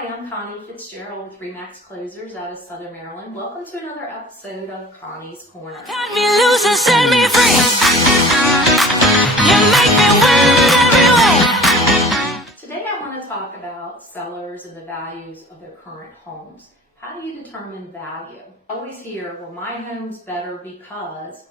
Hi, I'm Connie Fitzgerald with Remax Closers out of Southern Maryland. Welcome to another episode of Connie's Corner. Cut me loose and set me free. You make me win every way. Today I want to talk about sellers and the values of their current homes. How do you determine value? I always hear, well, my home's better because,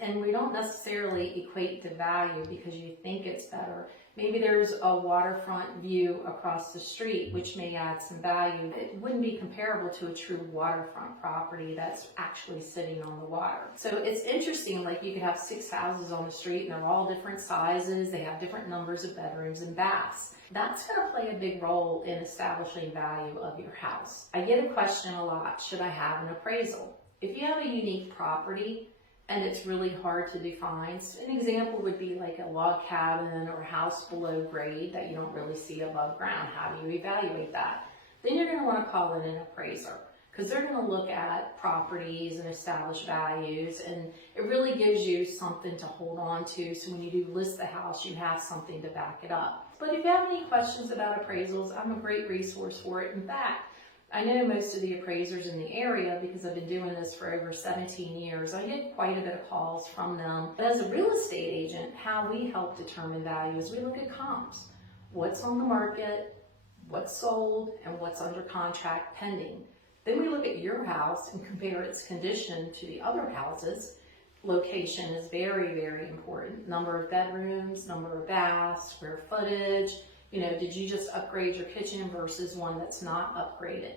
and we don't necessarily equate to value because you think it's better. Maybe there's a waterfront view across the street, which may add some value. It wouldn't be comparable to a true waterfront property that's actually sitting on the water. So it's interesting, like you could have 6 houses on the street and they're all different sizes. They have different numbers of bedrooms and baths. That's going to play a big role in establishing value of your house. I get a question a lot, should I have an appraisal? If you have a unique property, and it's really hard to define. An example would be like a log cabin or a house below grade that you don't really see above ground. How do you evaluate that? Then you're going to want to call in an appraiser because they're going to look at properties and establish values, and it really gives you something to hold on to, so when you do list the house, you have something to back it up. But if you have any questions about appraisals, I'm a great resource for it. In fact, I know most of the appraisers in the area because I've been doing this for over 17 years. I get quite a bit of calls from them. But as a real estate agent, how we help determine value is we look at comps. What's on the market, what's sold, and what's under contract pending. Then we look at your house and compare its condition to the other houses. Location is very, very important. Number of bedrooms, number of baths, square footage. You know, did you just upgrade your kitchen versus one that's not upgraded?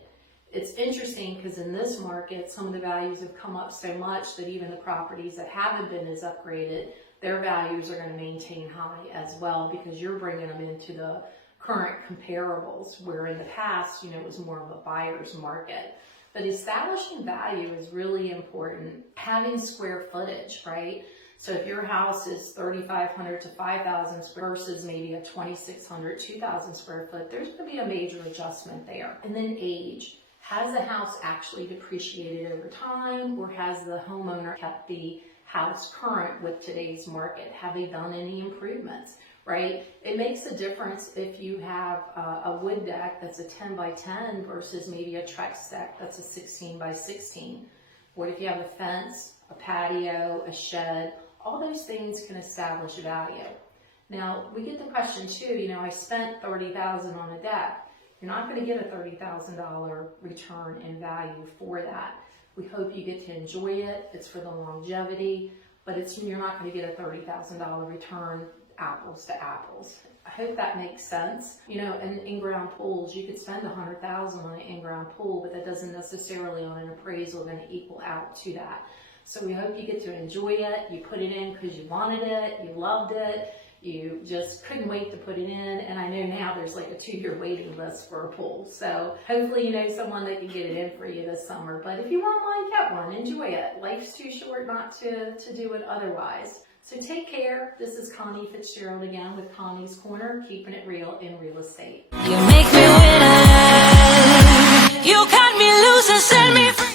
It's interesting because in this market, some of the values have come up so much that even the properties that haven't been as upgraded, their values are going to maintain high as well because you're bringing them into the current comparables, where in the past, you know, it was more of a buyer's market. But establishing value is really important. Having square footage, right? So if your house is 3,500 to 5,000 versus maybe a 2,600, 2,000 square foot, there's going to be a major adjustment there. And then age. Has the house actually depreciated over time, or has the homeowner kept the house current with today's market? Have they done any improvements, right? It makes a difference if you have a wood deck that's a 10 by 10 versus maybe a Trex deck that's a 16 by 16. What if you have a fence, a patio, a shed? All those things can establish value. Now, we get the question too, you know, I spent $30,000 on a deck. You're not going to get a $30,000 return in value for that. We hope you get to enjoy it. It's for the longevity, but you're not going to get a $30,000 return apples to apples. I hope that makes sense. You know, and in-ground pools, you could spend $100,000 on an in-ground pool, but that doesn't necessarily on an appraisal going to equal out to that. So we hope you get to enjoy it. You put it in because you wanted it, you loved it, you just couldn't wait to put it in. And I know now there's like a 2-year waiting list for a pool. So hopefully you know someone that can get it in for you this summer. But if you want one, get one. Enjoy it. Life's too short not to do it otherwise. So take care. This is Connie Fitzgerald again with Connie's Corner, keeping it real in real estate. You make me winner. You cut me loose and set me free.